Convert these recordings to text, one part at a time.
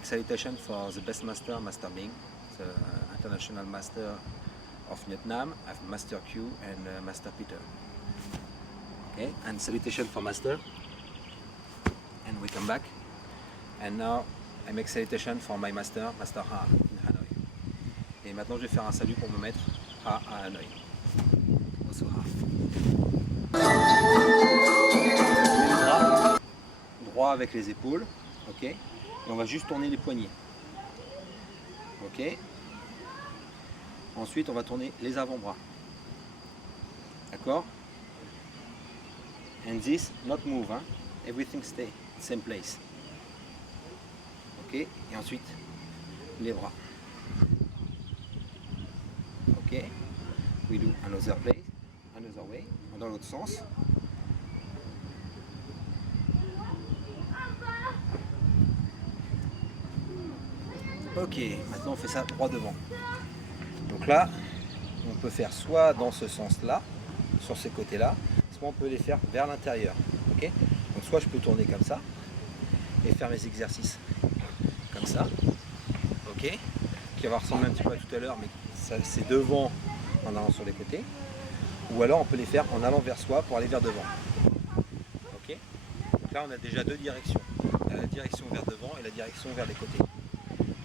make salutation for the best master, Master Ming, the international master of Vietnam. I have Master Q and Master Peter. Okay, and salutation for Master. And we come back. And now I make salutation for my master, Master Ha in Hanoi. Et maintenant je vais faire un salut pour me mettre Ha à Hanoi. Also Ha. Droit avec les épaules, ok. Et on va juste tourner les poignets, ok. Ensuite on va tourner les avant-bras, d'accord. And this not move, hein? Everything stay same place, ok. Et ensuite les bras, ok. We do another place, another way, dans l'autre sens. Ok, maintenant on fait ça droit devant. Donc là, on peut faire soit dans ce sens-là, sur ces côtés-là, soit on peut les faire vers l'intérieur. Ok, donc soit je peux tourner comme ça et faire mes exercices comme ça. Ok, qui va ressembler un petit peu à tout à l'heure, mais c'est devant en allant sur les côtés. Ou alors on peut les faire en allant vers soi pour aller vers devant. Ok, donc là on a déjà deux directions. La direction vers devant et la direction vers les côtés.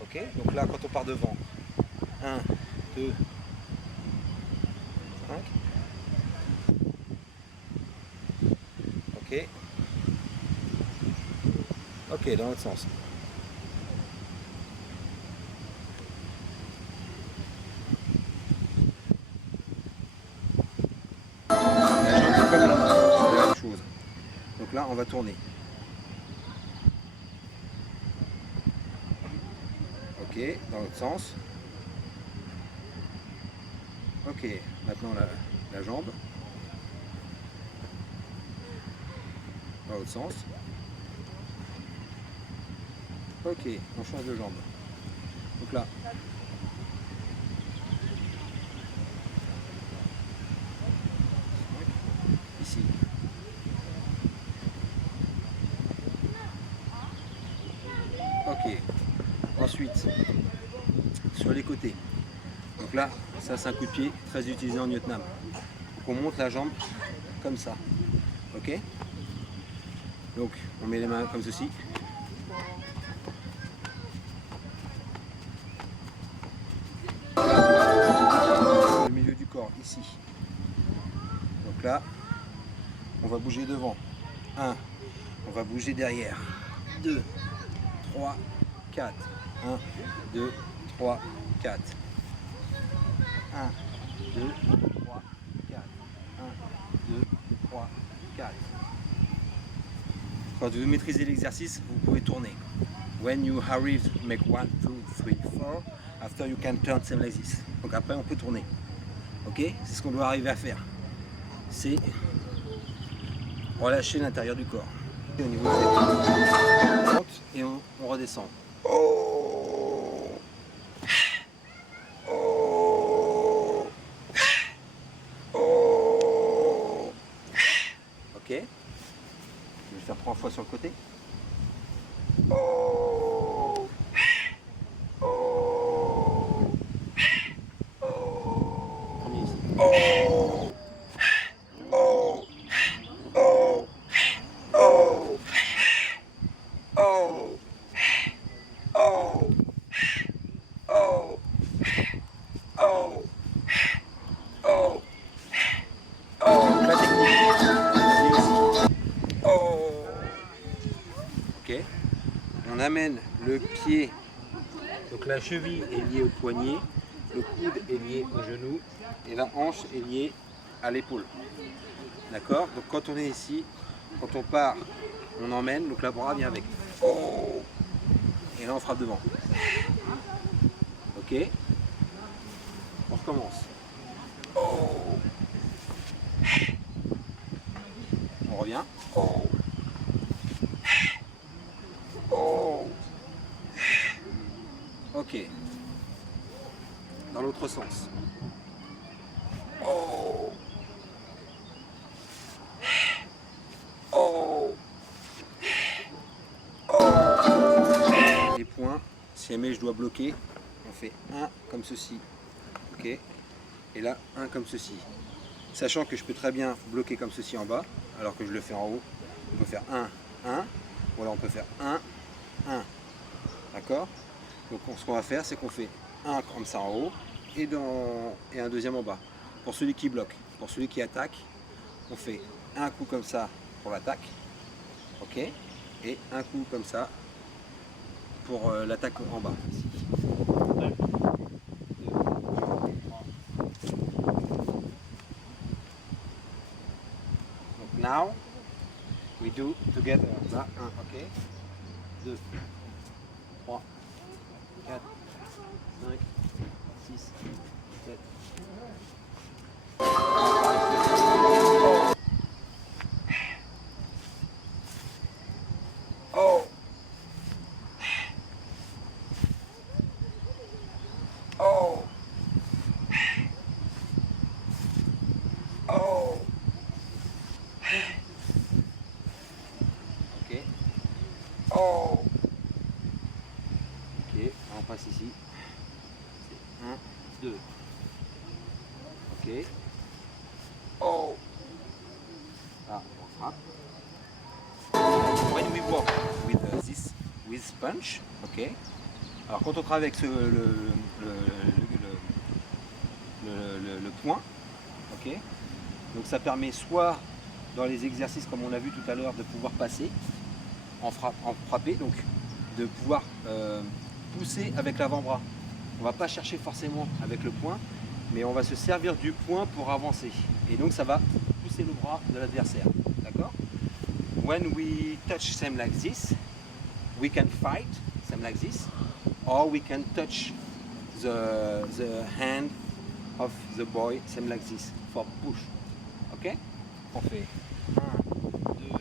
Ok, donc là quand on part devant, 1, 2, 5. Ok. Ok, dans l'autre sens. La jambe est comme là, c'est la même chose. Donc là on va tourner. Ok, dans l'autre sens. Ok, maintenant la jambe. Dans l'autre sens. Ok, on change de jambe. Donc là. Ici. Ok. Ensuite, sur les côtés. Donc là, ça c'est un coup de pied très utilisé en Vietnam. Donc on monte la jambe comme ça. Ok. Donc on met les mains comme ceci. Le milieu du corps ici. Donc là, on va bouger devant. 1, on va bouger derrière. 2, 3, 4. 1, 2, 3, 4. 1, 2, 3, 4. 1, 2, 3, 4. Quand vous maîtrisez l'exercice, vous pouvez tourner. When you arrive, make 1, 2, 3, 4. After you can turn same like this. Donc après on peut tourner. Ok, c'est ce qu'on doit arriver à faire. C'est relâcher l'intérieur du corps. Et au niveau des épaules, on monte et on redescend. Ok, je vais le faire 3 fois sur le côté. Premier ici. La technique. Ok. On amène le pied, donc la cheville est liée au poignet, le coude est lié au genou et la hanche est liée à l'épaule. D'accord. Donc quand on est ici, quand on part, on emmène, donc la bras vient avec. Et là on frappe devant. Ok. On recommence. On revient. Ok. Dans l'autre sens. Les poings si jamais je dois bloquer, on fait un comme ceci, ok, et là un comme ceci. Sachant que je peux très bien bloquer comme ceci en bas, alors que je le fais en haut. On peut faire 1, 1, voilà, on peut faire 1, 1, d'accord. Donc ce qu'on va faire, c'est qu'on fait un comme ça en haut et un deuxième en bas. Pour celui qui bloque, pour celui qui attaque, on fait un coup comme ça pour l'attaque, ok, et un coup comme ça pour l'attaque en bas. Ici. Donc now we do together. Là, 1, ok, 2, 3, 4, 5, 6, 7. Oh! Oh! Oh! Ok. Oh! Ok, on passe ici. C'est 1, 2. Ok. Oh! Là, on frappe. When we work with this with punch, ok. Alors quand on travaille avec le point, ok. Donc ça permet soit dans les exercices comme on a vu tout à l'heure de pouvoir passer en frapper, donc de pouvoir pousser avec l'avant-bras. On ne va pas chercher forcément avec le poing, mais on va se servir du poing pour avancer. Et donc ça va pousser le bras de l'adversaire. D'accord? When we touch same like this, we can fight same like this, or we can touch the hand of the boy same like this for push. Ok? On fait 1, 2,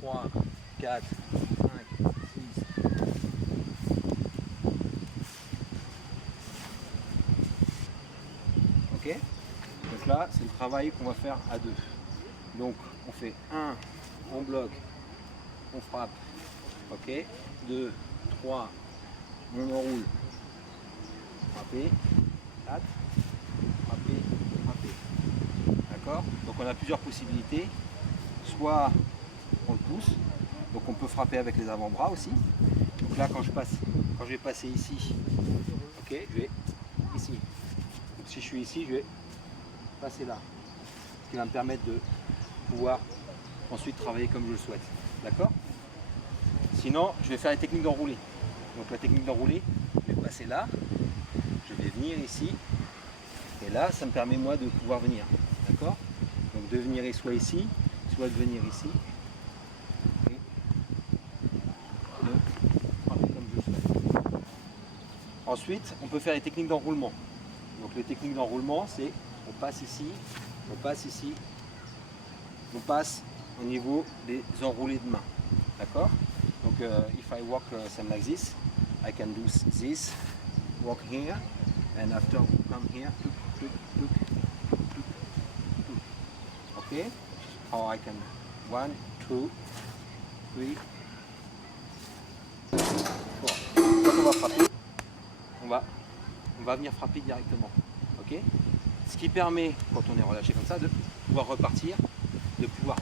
3, 4, 5, 6. Ok? Donc là, c'est le travail qu'on va faire à deux. Donc on fait 1, on bloque, on frappe. Ok? 2, 3, on enroule. Frapper. 4, frapper, frapper. D'accord? Donc on a plusieurs possibilités. Soit on le pousse, donc on peut frapper avec les avant-bras aussi. Donc là quand je vais passer ici, ok, je vais ici. Donc si je suis ici, je vais passer là. Ce qui va me permettre de pouvoir ensuite travailler comme je le souhaite. D'accord? Sinon, je vais faire les techniques d'enrouler. Donc la technique d'enrouler, je vais passer là, je vais venir ici, et là, ça me permet moi de pouvoir venir. D'accord? Donc de venir soit ici, soit de venir ici, et de frapper comme je le souhaite. Ensuite, on peut faire les techniques d'enroulement. Donc les techniques d'enroulement, c'est on passe ici, on passe ici, on passe au niveau des enroulés de main. D'accord? Donc if I walk same like this, I can do this, walk here, and after come here, okay? Or I can 1, 2, 3, 4. Quand on va frapper, on va venir frapper directement. Ok? Ce qui permet, quand on est relâché comme ça, de pouvoir repartir, de pouvoir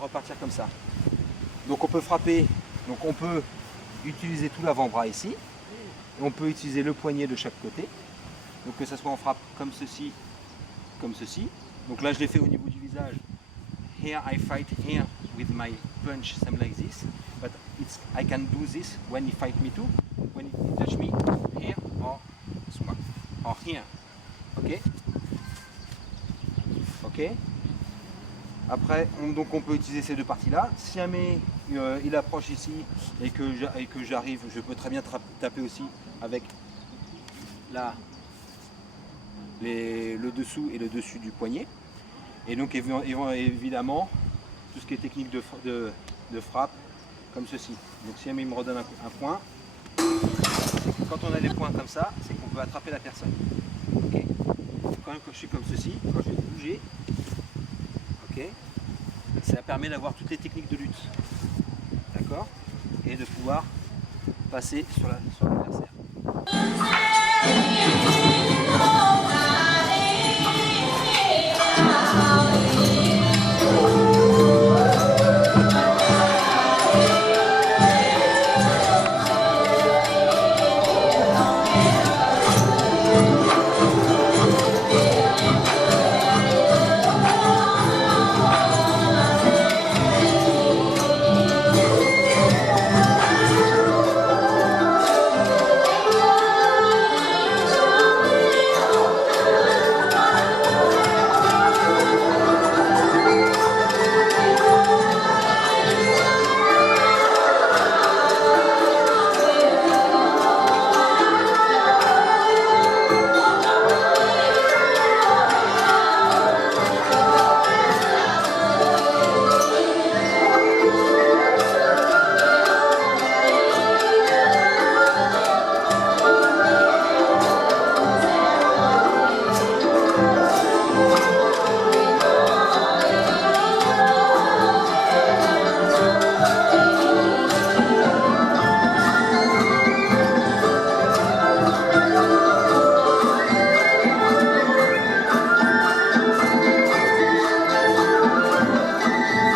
repartir comme ça. Donc on peut frapper, donc on peut utiliser tout l'avant-bras ici, et on peut utiliser le poignet de chaque côté. Donc que ce soit on frappe comme ceci, comme ceci. Donc là je l'ai fait au niveau du visage. Here I fight here with my punch, same like this. But I can do this when he fight me too. When he touch me here or here. Ok? Ok? Après, donc on peut utiliser ces deux parties-là. Si jamais il approche ici et que j'arrive, je peux très bien taper aussi avec le dessous et le dessus du poignet. Et donc évidemment, tout ce qui est technique de frappe, comme ceci. Donc si jamais il me redonne un point, quand on a des points comme ça, c'est qu'on peut attraper la personne. Okay. Quand je suis comme ceci, quand je vais bouger, okay, ça permet d'avoir toutes les techniques de lutte. D'accord? Et de pouvoir passer sur l'adversaire.